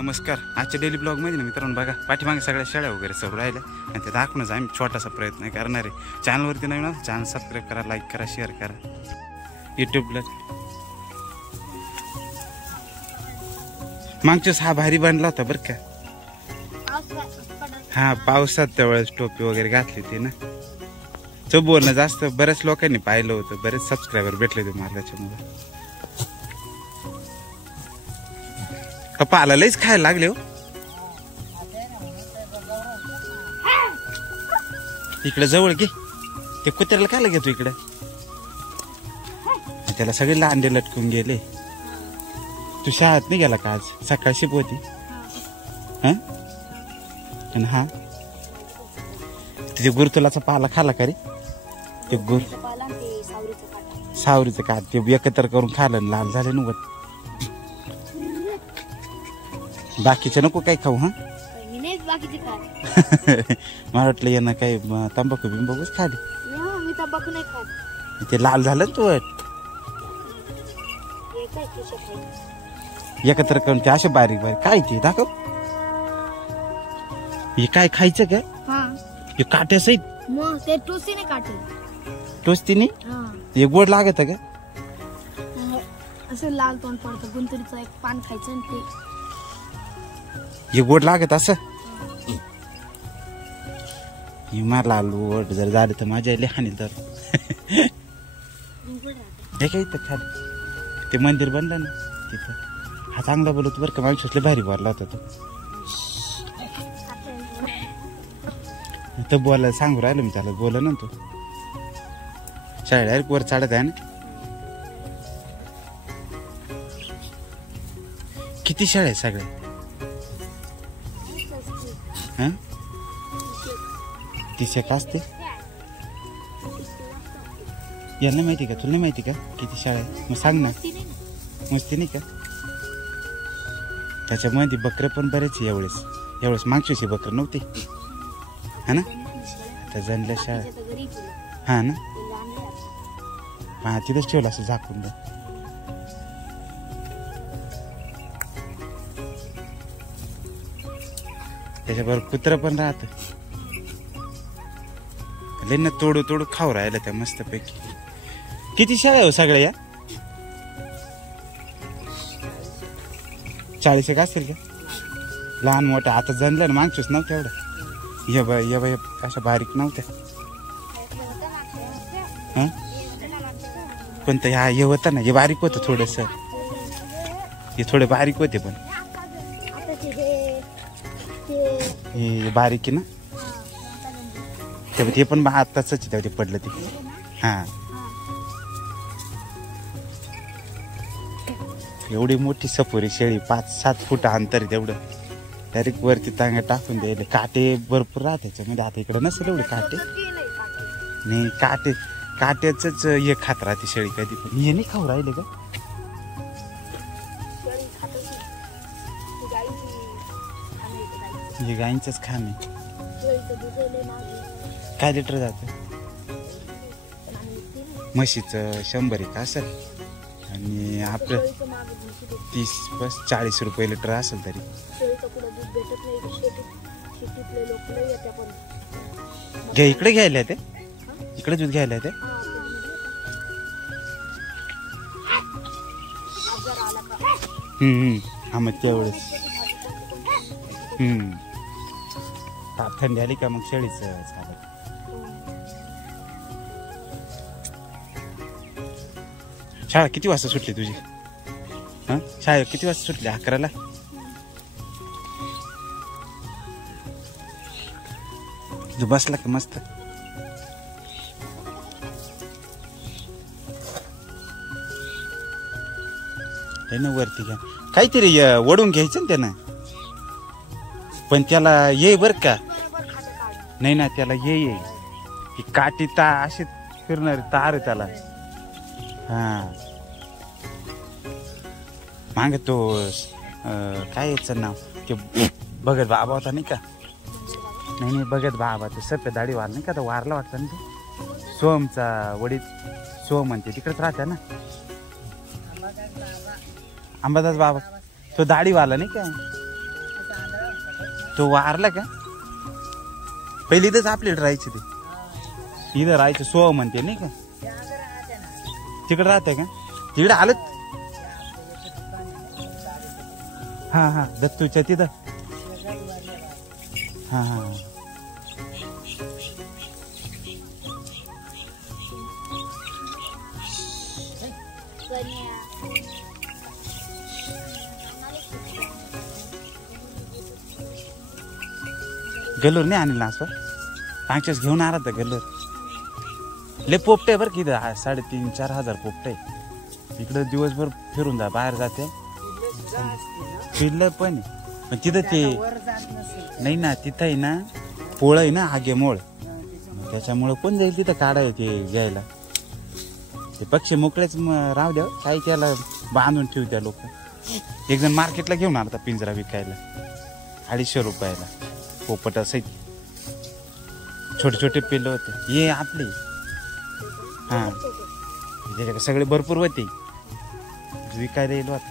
नमस्कार. आजच्या डेली ब्लॉगमध्ये ना मित्रांनो बघा पाठीमागे सगळ्या शेळ्या वगैरे सर्व राहिल्या आणि ते दाखवण्याचा आम्ही छोटासा प्रयत्न करणार आहे. चॅनलवरती नवीन असेल चॅनल सबस्क्राईब करा, लाईक करा, शेअर करा. यूट्यूबला मागच्याच हा भारी बनला होता बरं का. हा पावसात त्यावेळेस टोपी वगैरे घातली होती ना. तो बोलणं जास्त बऱ्याच लोकांनी पाहिलं होतं, बरेच सबस्क्रायबर भेटले होते मला त्याच्यामुळे. पप्पा आला लईच खायला लागले हो. इकडे जवळ घे. ते कुत्र्याला खायला घेतो इकडे. त्याला सगळे लांडे लटकून गेले. तू शाळेत नाही गेला का आज? सकाळी शिकवती हा. आणि हा तिथे गुरुतुलाचा पाला खाला का रे? ते गुर सावरीचं काट ते एकत्र करून खाल्लं, लाल झाले ना. बाकीचे नको काही खाऊ. हा मला वाटलं यांना काही तंबाखू बिंबाखूच खाली. मी तंबाखू नाही खात. ते लाल झालं तू एकत्र करून ते असे बारीक बारीक काय ते दाखव. हे काय खायचं काय? हे काट्या सहित मग ते टोस्टीने काटे. टोस्टीने हे गोड लागत का? असं लाल तोंड पडतं. गुंतरीचं एक पान खायचं आणि ते हे गोड लागत असं. हे मारला गोड जर झालं तर माझ्या लहानी तर हे काय इथं खाली ते मंदिर बनलं ना तिथं. हा चांगला बोलतो बरं का. माणूस भारी बोलला होता तो बोलायला सांगू राहिलो मी त्याला. बोला ना तो शाळेत वर चढत आहे ना. किती शाळा आहे सगळ्या? हा 30 एक असते. यांना माहिती का? तुला नाही माहिती का किती शाळा आहे? मग सांग ना. मस्ती नाही का? त्याच्यामध्ये बकरं पण बरेच एवढेच मागची बकरं नव्हती हा ना. आता जनल्या शाळा हा ना. हा तिथेच ठेवलं असं झाकून. त्याच्याबरोबर कुत्रं पण राहत. लेन तोडू तोडू खाऊ राहिलं त्या मस्त पैकी. किती शाळा हो सगळ्या या? 40 एक असतील का? लहान मोठ्या आता जनल्या ना. मागचीच नव्हत्या एवढ्या. ये बाय अशा बारीक नव्हत्या. हा कोणतं हे होतं ना. हे बारीक होतं थोडस. हे थोडे बारीक होते पण हे बारीक आहे ना. ते पण आताच ते पडलं ते. हा एवढी मोठी सपोरी शेळी 5-7 फूट अंतर तेवढं डायरेक्ट वरती टांगा टाकून द्यायला. काटे भरपूर राहत त्याच्यामध्ये. आता इकडं नसेल एवढे काटे नाही. काट्याच हे खात राहते शेळी कधी पण. हे नाही खाऊ राहिले का? हे गाईंचंच खाण आहे. काय लिटर जात? म्हशीचं 100 एक असेल आणि आपलं 30-40 रुपये लिटर असेल तरी. घ्या इकडे घ्यायला ते. इकडे दूध घ्यायला ते. हा मग तेवढंच. थंडी आली का मग शेळीच चालत. शाळा किती वाजता सुटली तुझी? हा शाळा किती वाजता सुटली? 11ला. तू बसला का मस्त? ना वरती घ्या काहीतरी ओढून घ्यायचं ना त्यानं. पण त्याला ये बर का. नाही ना त्याला ये ती काठी अशी फिरणारी तार आहे त्याला. हा मागे तो काय याचं नाव ते भगत बाबा होता नाही का? नाही भगत बाबा ते सफेद दाढी वार नाही का? तो वारला वाटतं ना. ते सोमचा वडील सोम म्हणते तिकडेच राहत्या ना. अंबादास बाबा तो दाढीवाला नाही का? तो वारला का? पहिली इथंच आपल्याकडे राहायचे ते. इथं राहायचं सोह म्हणते नाही का? तिकडे राहते का? तिकडे आलं. हा हा दत्तूच्या तिथं. हा हा गल्लोर नाही आणला असं. पाचच घेऊन आला तर गल्लोर. लय पोपटे बरं की इथं 3,500-4 हजार पोपटे. इकडं दिवसभर फिरून जा बाहेर जाते. फिरलं पण तिथं ते नाही ना. तिथं आहे ना पोळ आहे ना आगे मोळ. त्याच्यामुळं कोण जाईल तिथं काढाय ते घ्यायला. ते पक्षी मोकळेच राहू द्या. काही त्याला बांधून ठेवत्या लोक. एक जण मार्केटला घेऊन आला पिंजरा विकायला 250 रुपयाला. पोपट असायचे छोटे छोटे पिल्ल होते. हे आपले हा त्याच्याकडे सगळे भरपूर होते. विकायला येलो आता.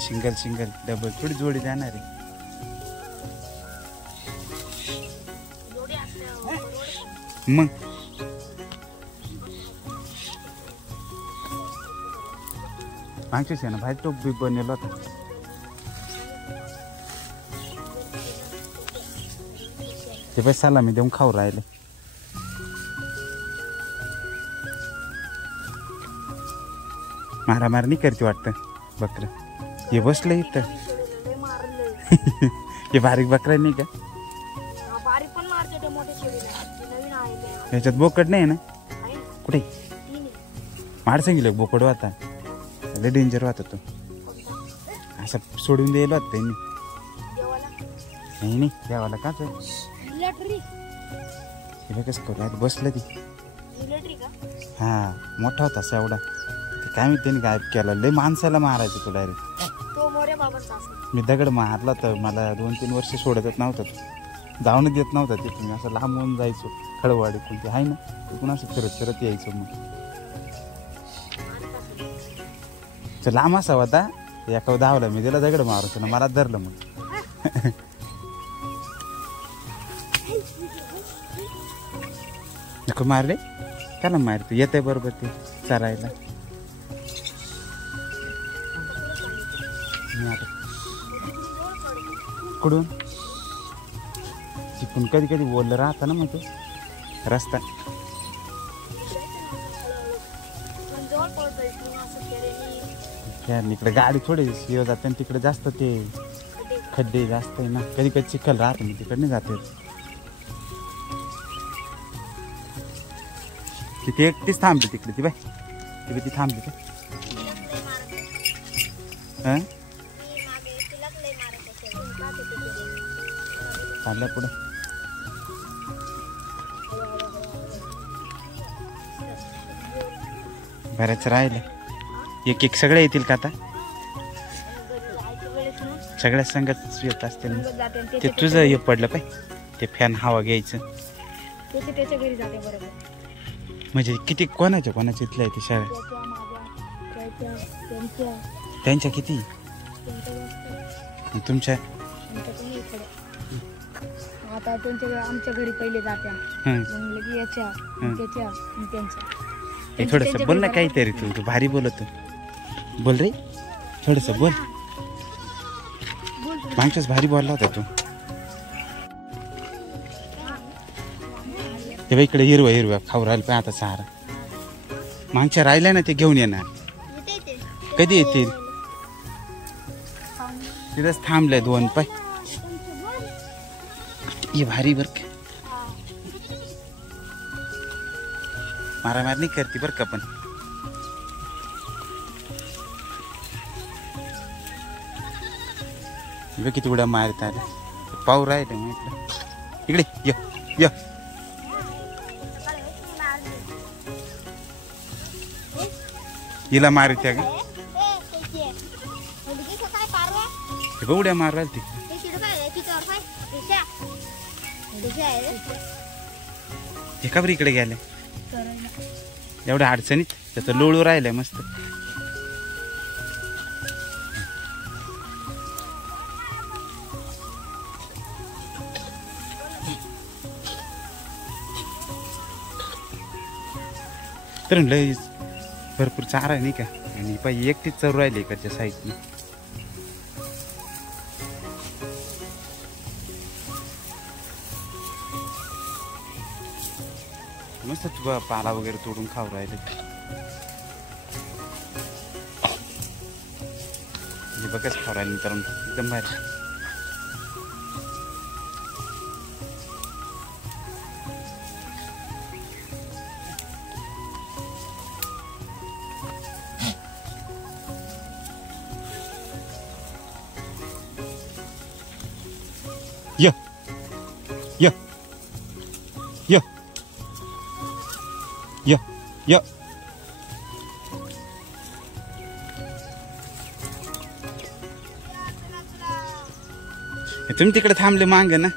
सिंगल डबल थोडी जोडी देणार आहे. मग मागच्याच आहे ना भाई टोप बी बनलेला होता. ते पैसे सलामी देऊन खाऊ राहिले. मारामार नाही करते वाटतं बकरं. हे बसलं इथं. हे बारीक बकरा नाही का? याच्यात बोकड नाही ना? कुठे माड सांगितलं बोकड होता. लय डेंजर होता तो. असं सोडून द्यायला होता त्यांनी. नाही देवाला काच कसं करू बसलं ती. हा मोठा होता असा एवढा. काय मी त्यांनी गायब केला. लय माणसाला मारायचं तो डायरेक्ट. मी दगड मारला तर मला 2-3 वर्ष सोडतच नव्हता. जाऊन देत नव्हता तिथून. असं लांबून जायचो खळवाडी कोणती आहे ना तिथून असं फिरत यायचो. मग लांब असा होता. एका धावला मी त्याला दगड मारतो ना मला धरलं. मग नको मारले त्याला मारतो. येत आहे बरोबर ते चरायला. कुठून चिकून कधी कधी बोललं राहता ना मग ते रस्ता. इकडे गाडी थोडी शिव जाते आणि तिकडे जास्त ते खड्डे जास्त आहे ना. कधी कधी चिखल राहते मी तिकडे नाही जाते. तिथे एकटीच थांबली तिकडे ती बाय. तिकडे ती थांबली का? चालल्या पुढं. बऱ्याच राहिले. एक सगळे येतील का आता? सगळ्या संगत येत असतील. ते तुझं हे पडलं पाय. ते फॅन हवा घ्यायचं. म्हणजे किती कोणाच्या इथल्या आहे ते शाळा? त्यांच्या किती? तुमच्या आता त्यांच्या आमच्या घरी पहिले जात्या. हे थोडस बोल ना काहीतरी. तू भारी बोलतो. बोल रे थोडस बोल. मागच्याच भारी बोलला होता तू. ते इकडे हिरव्या खाऊ राहिलं पण आता सहारा. मागच्या राहिल्या ना ते घेऊन येणार. कधी येतील? तिथंच थांबलंय 2 पाय. ये भारी बर का. मारामार नाही करते बर का. पण किती उड्या मारत आल्या. पाऊ राहिले मग इकडे ये. हिला मारत्या का? उड्या मार राहिली ती. एका बरी इकडे गेले. एवढ्या अडचणीत त्याचं लोळू राहिलंय मस्त. मित्रांनो लय भरपूर चारा आहे नाही का. आणि पाहिजे एकटीच चरू राहिली इकडच्या साईडने. मस्त तुझा पाला वगैरे तोडून खाऊ राहिले. बघच खाऊ राहिले मित्रांनो एकदम भारी. य य य य य तुम्ही तिकडे थांबले मांग ना.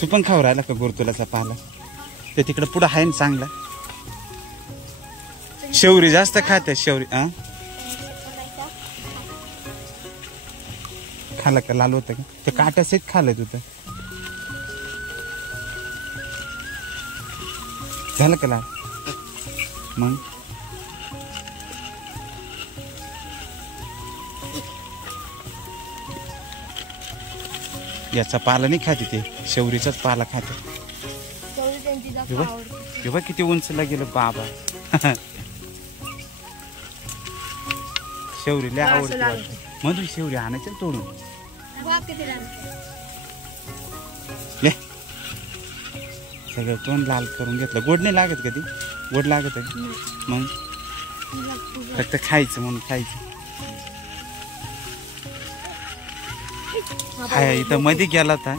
तू पण खाऊ राहिला का गुरुतुलाचा पाला. ते तिकडे पुढं आहे ना चांगला. शेवरी जास्त खाते शेवरी. खाला का लाल होतं का ते काट्यासहित खाल्लंय तू तर. झालं का लाल मग. याचा पाला नाही खाते ते शेवरीचाच पाला खाते. तेव्हा किती उंचला गेलं बाबा. शेवरी लय आवडते. मधू शेवरी आणायचं तोडून. सगळं तोंड लाल करून घेतलं. गोड नाही लागत कधी. गोड लागत मग फक्त खायचं म्हणून खायचं. हाय इथं मध्ये गेला होता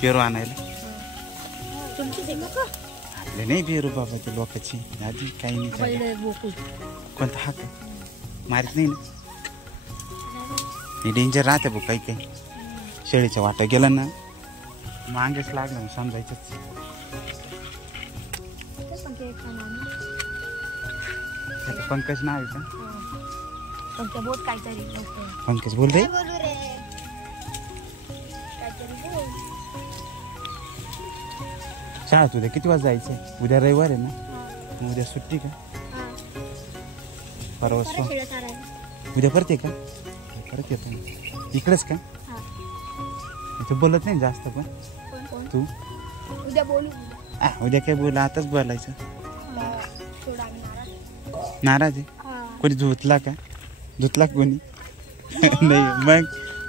पेरू आणायला. आपले नाही पेरू बाबा ते लोकांची आधी काही नाही. कोणता हा का मारित नाही ना. हे डेंजर राहते बघ काही काही. शेळीच्या वाटा गेला ना मागेच लागलं मग समजायचंच. पंकज नाव आहे का. पंकज बोल रे. शाळा तुझ्या किती वाजता जायचंय. उद्या रविवार आहे ना. उद्या सुट्टी का. परवा उद्या परत आहे का. परत येतो इकडेच का. तू बोलत नाही जास्त पण तू. उद्या काय बोला आताच बोलायचं. नाराज आहे कोणी. धुतला का. धुतला कोणी नाही मग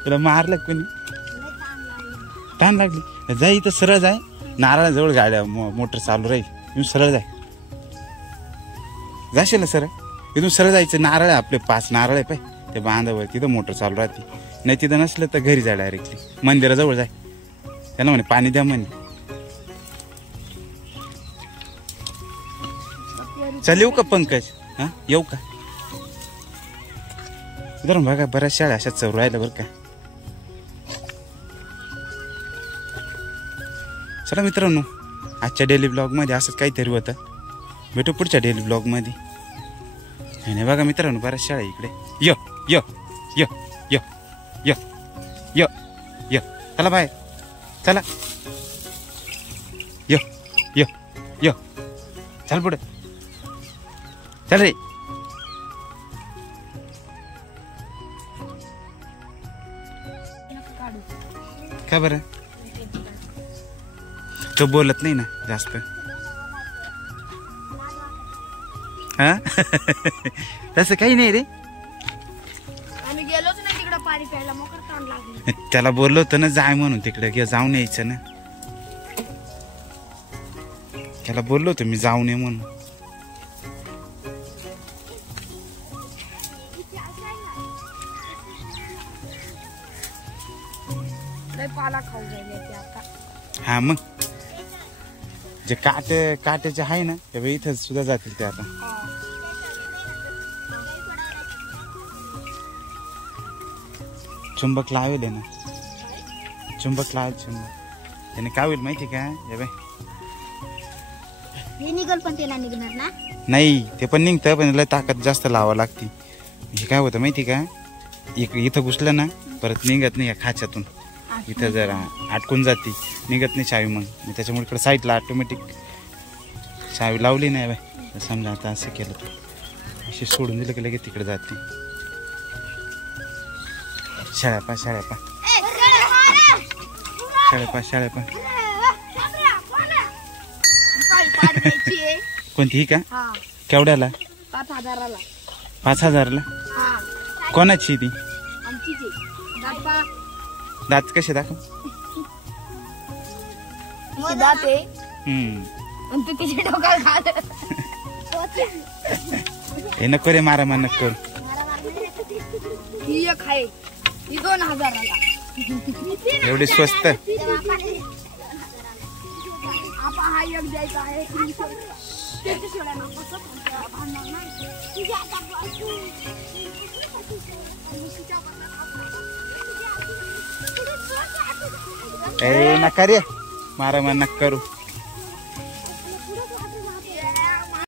तुला मारलं कोणी. ताण लागली जाई तर सरळ जाय. नारळाजवळ गाड्या मोटर चालू राहील. इथून सरळ जाय. जाशील ना सरळ. इथून सरळ जायचं. नारळ आहे आपले 5 नारळ आहे पाय ते बांधावर. तिथं मोटर चालू राहते. नाही तिथं नसलं तर घरी जाय डायरेक्टली. मंदिराजवळ जाय. त्यांना म्हणे पाणी द्या म्हणे. चल येऊ का पंकज. हा येऊ का. उदाहरण बघा बऱ्याच शाळा अशा चौर राहिल्या बरं का. चला मित्रांनो आजच्या डेली ब्लॉगमध्ये असंच काहीतरी होतं. भेटू पुढच्या डेली ब्लॉगमध्ये. आणि बघा मित्रांनो बऱ्याच शाळा इकडे. य य य य य य य चला बाय चला. य य य चल पुढे चल रे. का बरं तो बोलत नाही ना जास्त. हा तसं काही नाही रे. आम्ही गेलोच नाही तिकडे पाणी प्यायला. मोकर तोंड लागली. त्याला बोललो होतं ना जाय म्हणून तिकडे किंवा जाऊन यायचं ना. त्याला बोललो होतो मी जाऊन ये म्हणून. पाला खाऊ जाईल आता. हा मग जे काट्याचे आहे ना ते इथं सुद्धा जातील ते आता. चुंबक लावेल ना. चुंबक लावेल चुंबक. त्याने काय होईल माहिती का. हे बाय हे निघल पण ते नाही निघणार ना. नाही ते पण निघतं, पण लय ताकद जास्त लावावं लागते. हे काय होतं माहिती का, इथं घुसलं ना परत निघत नाही या खाच्यातून. इथं जरा अटकून जाते, निघत नाही चावी. मग त्याच्यामुळे इकडे साईडला ऑटोमॅटिक चावी लावली नाही बाय. समजा आता असं केलं तर अशी सोडून दिलं की लगेच तिकडे जाते. शाळ्यापा शाळ्यापा शाळ्यापा शाळ्यापा. कोणती ही का? केवढ्याला? 5,000ला. 5,000ला? कोणाची ती? आमचीच आहे. दात कसे दाखव. दात आहे. हम्म तू तिच्या डोक्याला घाल. हे नको रे मारा मान नको. ही एक आहे, ही 2,000ला. एवढी स्वस्त. आपा हा एक द्यायचा आहे. ए नका रे मारा मान नका करू.